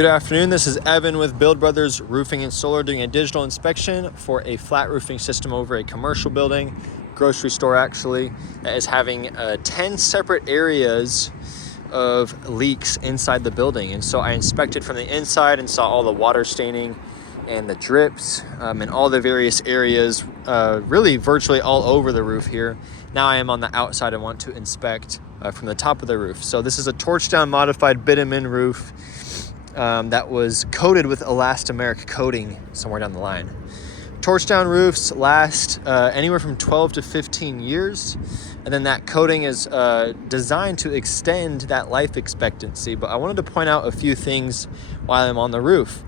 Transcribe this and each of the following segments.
Good afternoon, this is Evan with Build Brothers Roofing and Solar doing a digital inspection for a flat roofing system over a commercial building, grocery store actually, that is having 10 separate areas of leaks inside the building. And so I inspected from the inside and saw all the water staining and the drips and all the various areas, really virtually all over the roof here. Now I am on the outside and want to inspect from the top of the roof. So this is a torch down modified bitumen roof that was coated with elastomeric coating somewhere down the line. Torch down roofs last anywhere from 12 to 15 years, and then that coating is designed to extend that life expectancy. But I wanted to point out a few things while I'm on the roof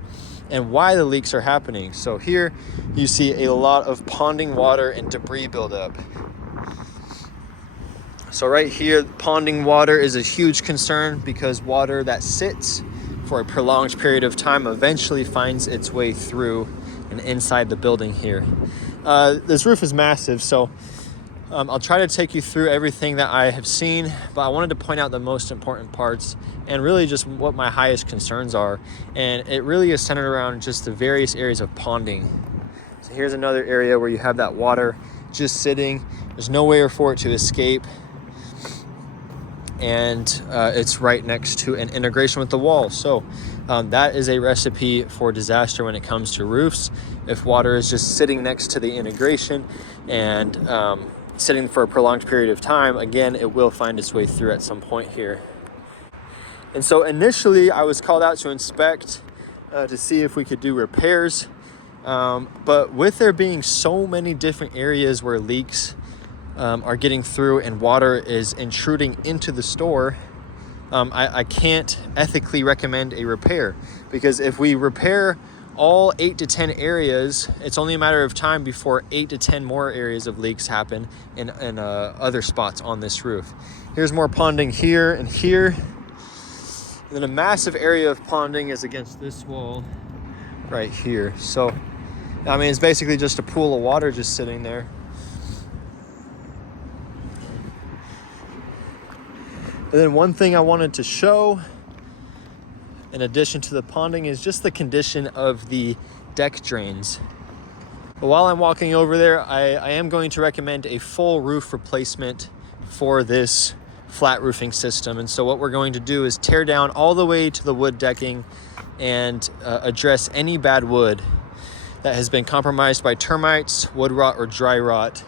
and why the leaks are happening. So here you see a lot of ponding water and debris buildup. So right here, ponding water is a huge concern because water that sits for a prolonged period of time eventually finds its way through and inside the building here. This roof is massive, so I'll try to take you through everything that I have seen, but I wanted to point out the most important parts and really just what my highest concerns are. And it really is centered around just the various areas of ponding. So here's another area where you have that water just sitting. There's no way for it to escape. And it's right next to an integration with the wall. So that is a recipe for disaster when it comes to roofs. If water is just sitting next to the integration and sitting for a prolonged period of time, again, it will find its way through at some point here. And so initially I was called out to inspect to see if we could do repairs. But with there being so many different areas where leaks are getting through and water is intruding into the store, I can't ethically recommend a repair, because if we repair all 8 to 10 areas, it's only a matter of time before 8 to 10 more areas of leaks happen in other spots on this roof. Here's more ponding here and here. And then a massive area of ponding is against this wall right here. So, I mean, it's basically just a pool of water just sitting there. And then one thing I wanted to show, in addition to the ponding, is just the condition of the deck drains. But while I'm walking over there, I am going to recommend a full roof replacement for this flat roofing system. And so what we're going to do is tear down all the way to the wood decking and address any bad wood that has been compromised by termites, wood rot, or dry rot.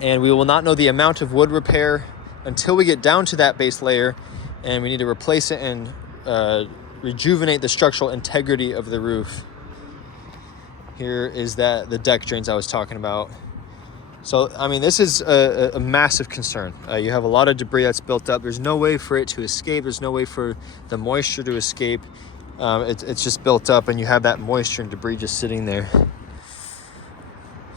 And we will not know the amount of wood repair until we get down to that base layer, and we need to replace it and rejuvenate the structural integrity of the roof. Here is the deck drains I was talking about. So, I mean, this is a massive concern. You have a lot of debris that's built up. There's no way for it to escape. There's no way for the moisture to escape. It's just built up, and you have that moisture and debris just sitting there.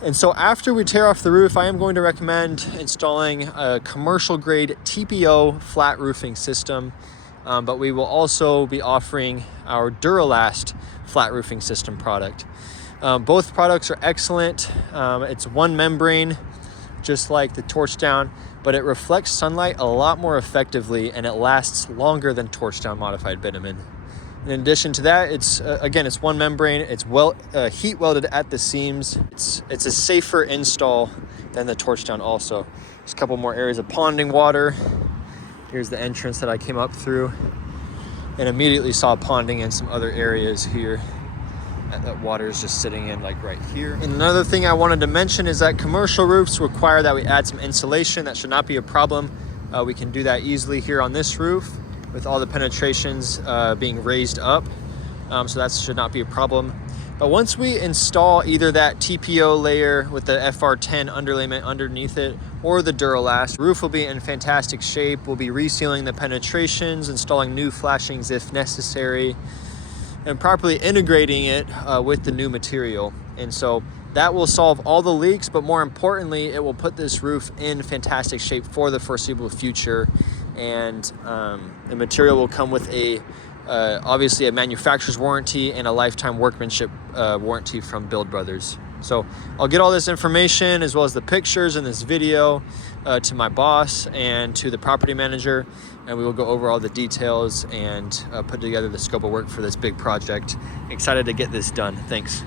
And so after we tear off the roof, I am going to recommend installing a commercial grade TPO flat roofing system, but we will also be offering our Duralast flat roofing system product. Both products are excellent. It's one membrane, just like the torch down, but it reflects sunlight a lot more effectively, and it lasts longer than torch down modified bitumen. In addition to that, it's one membrane. It's heat welded at the seams. It's a safer install than the torch down also. There's a couple more areas of ponding water. Here's the entrance that I came up through and immediately saw ponding in some other areas here that water is just sitting in, like right here. And another thing I wanted to mention is that commercial roofs require that we add some insulation. That should not be a problem. We can do that easily here on this roof, with all the penetrations being raised up. So that should not be a problem. But once we install either that TPO layer with the FR10 underlayment underneath it or the Duralast, roof will be in fantastic shape. We'll be resealing the penetrations, installing new flashings if necessary, and properly integrating it with the new material. And so that will solve all the leaks, but more importantly, it will put this roof in fantastic shape for the foreseeable future. And the material will come with obviously a manufacturer's warranty and a lifetime workmanship warranty from Build Brothers. So I'll get all this information as well as the pictures in this video to my boss and to the property manager, and we will go over all the details and put together the scope of work for this big project. Excited to get this done. Thanks.